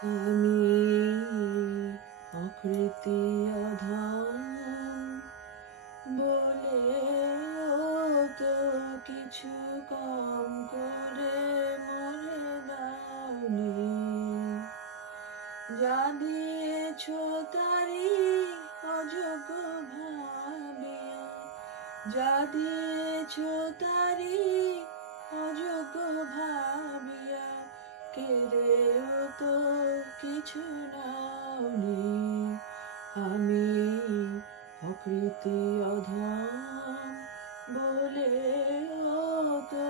আমি অকৃতি অধম বলেও তো কিছু কম করে মরে দাওনি। যা দিয়েছ তারি অযোগ্য ভাবিয়া, যা দিয়েছ তারি অযোগ্য ভাবিয়া, কেড়েও তো কিছু নাওনি। আমি অকৃতি অধম বলেও তো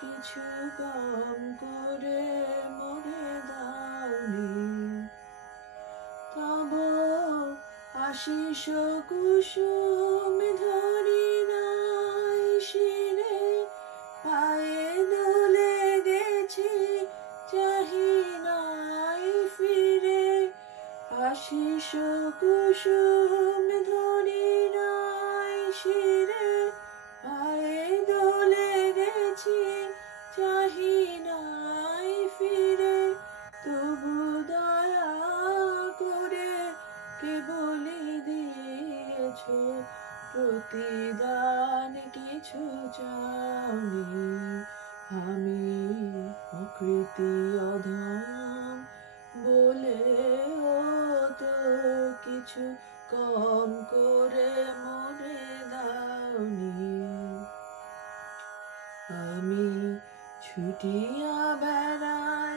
কিছু কম করে মরে দাওনি। তব আশিস কুসুম ধরি নাই শিরে, পায়ে দোলে গেছি চাহি নাই ফিরে। আশিস কুসুম ধরি নাই শিরে, পায়ে দোলে গেছি চাহি নাই ফিরে। তবু দয়া করে কেবলি দিয়েছ প্রতিদান, কিছু চাওনি। আমি অকৃতি অধম বলেও তো কিছু কম করে মরে দাওনি। আমি ছুটিয়া বেড়াই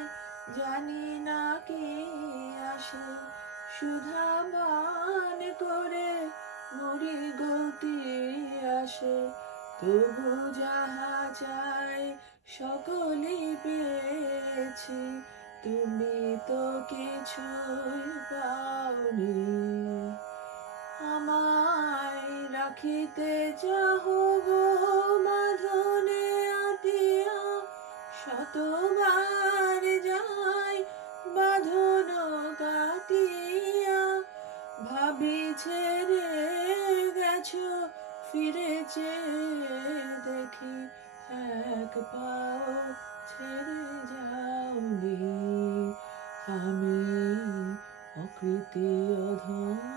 জানি না কে আসে, সুধাবান করে মরি গতি আসে। তবু যাহা চাই সকলই পেয়েছি, তুমি তো কিছুই পাওনি। আমায় রাখিতে চাহ গো বাঁধনে আটিয়া, শতবার যাই বাঁধন কাটিয়া। ভাবি ছেড়ে গেছ ফিরে চেয়ে দেখি, এক পাও ছেড়ে যাওনি। আমি অকৃতি অধম